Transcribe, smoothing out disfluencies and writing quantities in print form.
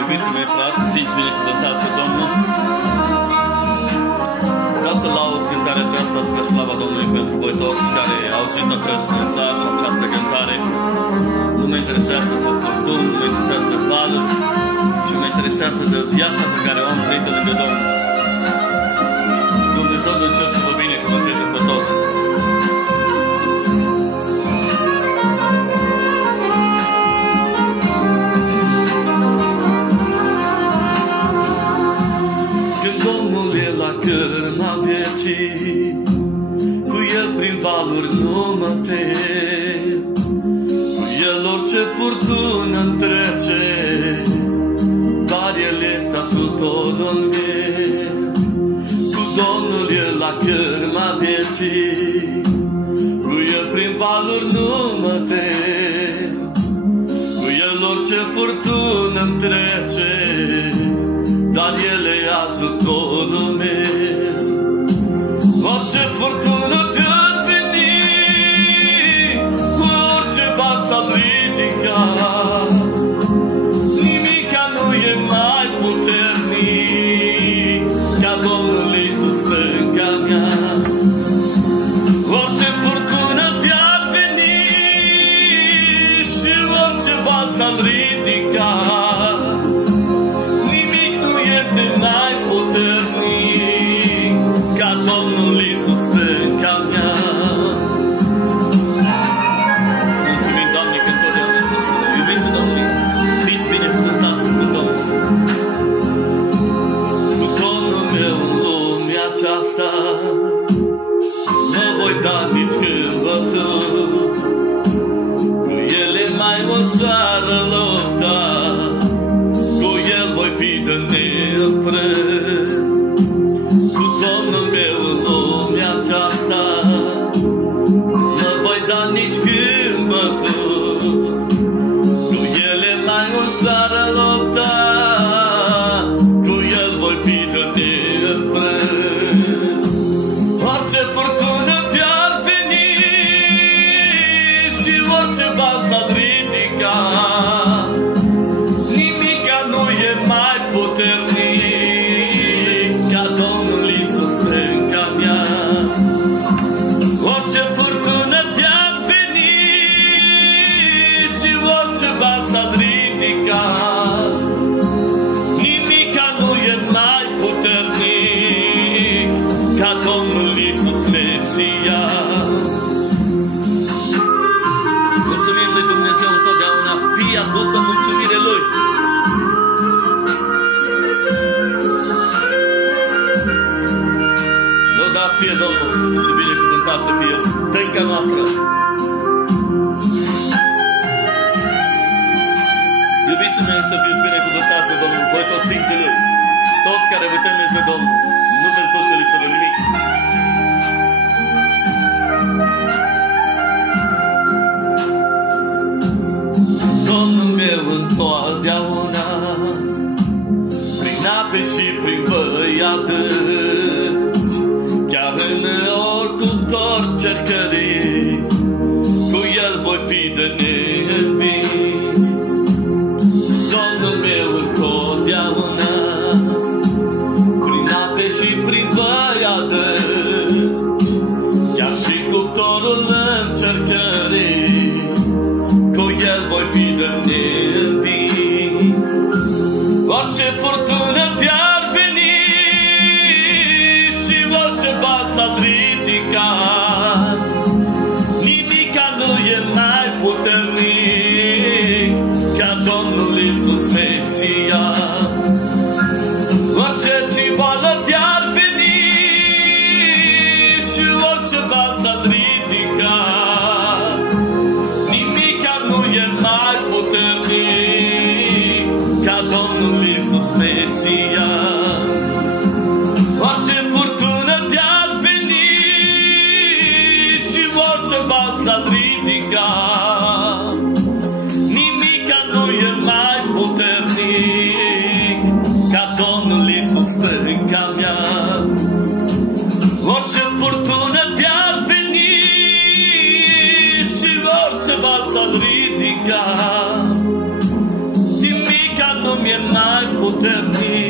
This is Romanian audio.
Iubiții mei frați, fiți binecuvântați de Domnul. Vreau să laud cântarea aceasta spre slava Domnului pentru voi toți care au auzit acest mesaj, această cântare. Nu mă interesează de costum, nu mă interesează de valuri, ci mă interesează de viața pe care o am trăită lângă Domnul. Dumnezeu de cer să vă binecuvânteze pe toți. Domnul e la cârma vieții, cu El prin valuri nu mă tem, cu El orice furtună-mi trece, dar El este ajutorul meu. Cu Domnul e la cârma vieții, cu El prin valuri nu mă tem, cu El orice furtună-mi trece, dar El e ajutorul meu. Orice furtună te-ar veni, cu orice val s-ar ridica, nimica nu e mai puternic ca Domnul Iisus stânca mea. Orice furtună te-ar veni și orice val s-ar ridica, mai puternic ca Domnul Iisus stânca mea. Îți mulțumim, Doamne, că întotdeauna ai fost cu noi. Iubiți Domnului, fiți binecuvântați cu Domnul. Cu Domnul meu în lumea aceasta nu voi da nici când bătut, cu El e mai ușoară lupta, cu El voi fi de neînfrânt. Cu Domnul meu în lumea aceasta nu voi da nici când bătut, cu El e mai ușoară lupta, cu El voi fi de neînfrânt. Orice furtună te-ar veni și orice val s-ar ridica, nimica nu e mai puternic ca Domnul Iisus stânca mea. Orice furtună te-ar veni și orice val s-ar ridica, nimica nu e mai puternic ca Domnul Iisus Mesia. Mulțumim lui Dumnezeu întotdeauna, fie adusă mulțumire Lui. Lăudat fie Domnul și binecuvântat să fie El, stânca noastră. Iubiții mei, să fiți binecuvântați de Domnul, voi toți ființii Lui, toți care vă temeți de Domnul, nu veți duce lipsă de nimic. Domnul meu întotdeauna, prin ape și prin văi adânci, chiar în oricuptor cercării, cu El voi fi de neînvins. Domnul meu întotdeauna, prin ape și prin văi adânci, chiar și cuptorul încercării, cu El voi fi de neînvins. Orice furtună te-ar veni și orice val s-ar ridica, nimica nu e mai puternic ca Domnul Iisus Mesia. Orice civală te-ar veni și orice val s-ar ridica, nimica nu e mai puternic ca Domnul Iisus Mesia. Orice furtună te-ar veni și orice val s-ar ridica, nimica nu e mai puternic ca Domnul Iisus stânca mea. Orice furtună te-ar veni și orice val s-ar ridica, nimica nu mi mai puternic.